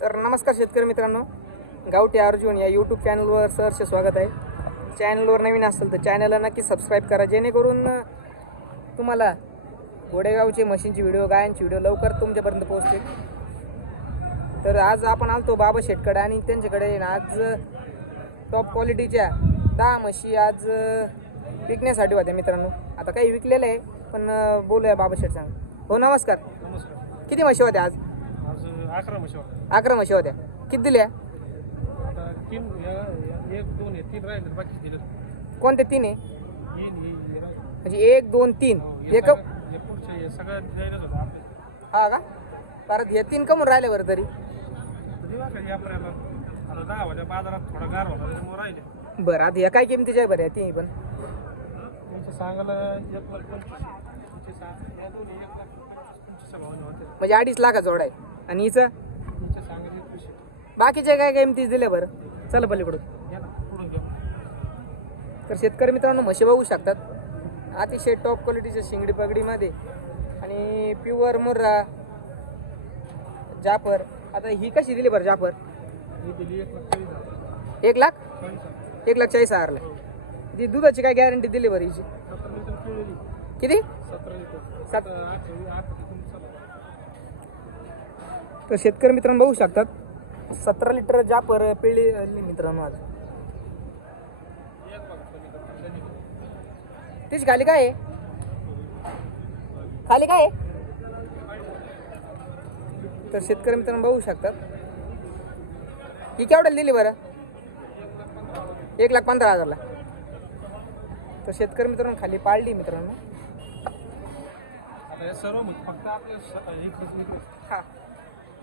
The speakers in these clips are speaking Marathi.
तर नमस्कार शेतकरी मित्रांनो गावठी अर्जुन या यूट्यूब चॅनलवर सहर्ष स्वागत आहे. चॅनलवर नवीन असेल तर चॅनलला नक्की सबस्क्राईब करा जेणेकरून तुम्हाला गोडेगावचे मशीनचे व्हिडिओ गायांचे व्हिडिओ लवकर तुमच्यापर्यंत पोहोचतील. तर आज आपण आलतो बाबा शेटकडे आणि त्यांच्याकडे आज टॉप क्वालिटीच्या दहा म्हशी आज विकण्यासाठी होत्या मित्रांनो. आता काही विकलेलं आहे पण बोलूया बाबा शेट सांग. हो नमस्कार. नमस्कार. किती म्हशी होत्या आज? अकरा म्हशी होत्या. अकरा म्हशी होत्या. किती दिल्या? आता तीन या- एक दोन आहे तीन राहिले बाकी दिलं कोणत्या तीन आहे ही ही ही राहिली. म्हणजे एक दोन तीन. हो, हे एक हे हे द्यायलाच होतं. हा का? परत हे तीन कमून राहिले बरं तरी. तर दिवा का आपल्याला आता दहा वाजता बाजारात थोडा गार होता त्याच्यामुळे राहिले. बरं आता ह्या काय किमतीच्या आहे बरं ह्या तिन्ही पण? तुमचं सांगायला एक लाख पंचवीस तुमचे सांग या दोन्ही एक लाख पंचवीस भावाने होते. म्हणजे अडीच लाखा जोड आहे. आणि हिचं? बाकीच्या काय किमतीच दिल्या बरं? चला पलीकडून. तर शेतकरी मित्रांनो म्हशी बघू शकतात. अतिशय टॉप क्वालिटीच्या शिंगडी पगडीमध्ये. आणि प्युअर मुर्रा जाफर. आता ही कशी दिली बरं जाफर? एक लाख? एक लाख चाळीस हजार हजारला. ती दुधाची काय गॅरंटी दिली बरं हिची? सतरा लिटर किती? सतरा लिटर सात आठ आठ तुमचं तर शेतकरी मित्रांनो बघू शकतात. सतरा लिटर जापर पिळी मित्रांनो आज. त्याची खाली काय आहे? खाली काय आहे? तर शेतकरी मित्रांनो बघू शकतात. ही केवढ्याला दिली बरं? एक लाख पंधरा हजारला. तर शेतकरी मित्रांनो खाली पाळली मित्रांनो. सर्व म्हशी फक्त आपले. हा.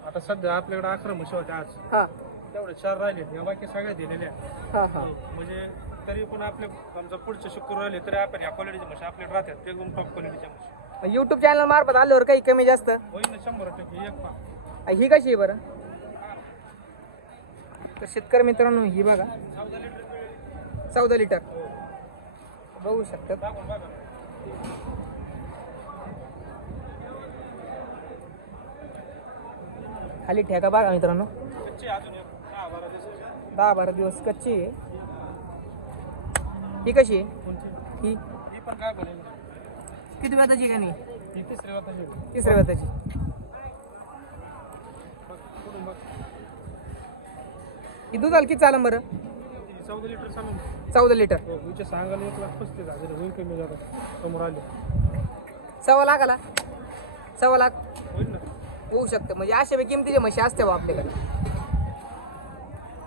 आता सध्या आपल्याकडे अकरा म्हशी होत्या आज. हा. तेवढे चार राहिले या बाकी सगळ्या दिलेल्या. हा म्हणजे तरी पण आपले समजा पुढचे शुक्र राहिले तरी आपण या क्वालिटीच्या म्हशी आपल्याकडे राहतात. एकदम टॉप क्वालिटीच्या म्हशी. यूट्यूब चॅनल मार्फत आल्यावर काही कमी जास्त? होईल ना शंभर टक्के एक पा ही कशी आहे बरं? तर शेतकरी मित्रांनो ही बघा. चौदा लिटर. चौदा लिटर. हो. बघू शकतात. बघा. खाली ठेका बघा मित्रांनो. दहा बारा दिवस कच्ची आहे. ही कशी आहे? ही. किती वेताची का नाही? तिसऱ्या वाताची ही दुधाला किती चालन बरं? चौदा लिटर चालून. चौदा लिटर. हो सांगायला एक लाख पस्तीस हजार होईल कमी जातात समोर आले. सव्वा लाखाला? सव्वा लाख? होऊ शकतं. म्हणजे अशा बी किमतीच्या म्हशी असते बा आपल्याकडे.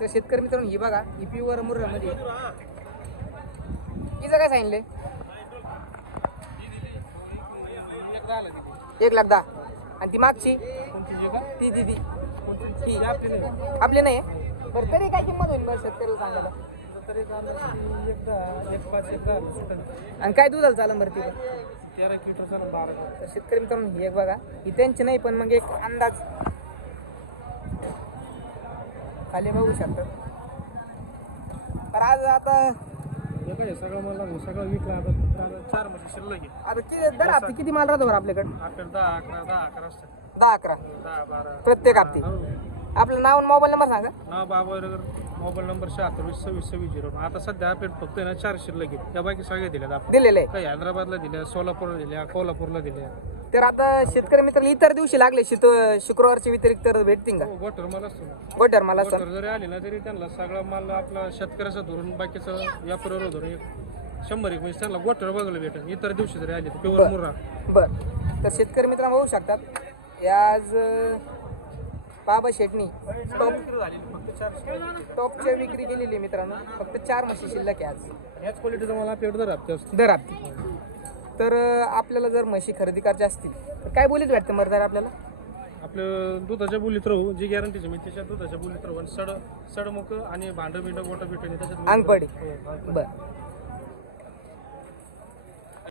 तर शेतकरी मित्रांनो ही बघा ही प्युअर मुर्रामध्ये. हिचं काय सांगितले एक लाख दहा. आणि ती मागची? ती ती ती. आपली नाही. बरं तरी काय किंमत होईल बरं शेतकरी सांगायला? चाललं. आणि काय दुधाला चालन बरं ती तेरा चालू बारा. तर शेतकरी मित्रांनो ही एक बघा. ही त्यांची नाही पण मग एक अंदाज. खाली बघू शकतात तर आज आता हे सगळं मला सगळं विकलं आता चार शिल्लक आता किती दर हप्ते किती माल राहतो बरं आपल्याकडे? आपल्याला दहा अकरा दहा अकरा असतात. दहा अकरा. दहा बारा. प्रत्येक हप्ते. हो. आपलं नाव आणि मोबाईल नंबर सांगा. नाव बाबा मोबाईल नंबर शहात्तर वीस सव्वीस सव्वीस झिरो. आता सध्या आपल्याला फक्त आहे ना चार शिल्लक आहेत त्या बाकी सगळ्या दिल्यात आपण. दिलेलं. काही हैदराबादला दिल्या सोलापूरला दिल्या कोल्हापूरला दिल्या. तर आता शेतकरी मित्रांनो इतर दिवशी लागले शित शुक्रवारचे व्यतिरिक्त तर भेटतील का? हो गोटर मला असतो ना. गोटर मला सर गोटर जरी आली ना तरी त्यांना सगळा माल आपला शेतकऱ्याचं धरून बाकीचं व्यापाऱ्यावर धरून एक शंभर एक म्हणजे त्यांना गोटर बघायला भेटेल. इतर दिवशी जरी आली तर प्युअर बरं. मुर्रा. बर. तर शेतकरी मित्रांनो बघू शकतात. हे आज बाबा शेटणी. टॉपच्या विक्री केलेली आहे मित्रांनो. फक्त चार म्हशी शिल्लक आहे आज. ह्याच क्वालिटीचा मला आपल्याकडे दर हप्ते असतो. दर हप्ते. तर अं, आपल्याला जर म्हशी खरेदी करायच्या असतील तर काय बोलीत भेटतं मरदार आपल्याला? आपलं दुधाच्या बोलीत राहू जी गॅरंटीची मी त्याच्या दुधाच्या बोलीत राहू. आणि सड सडमुख आणि भांडं बिंड गोटा बिटणी त्याच्यात हो, अंगपडी. बर.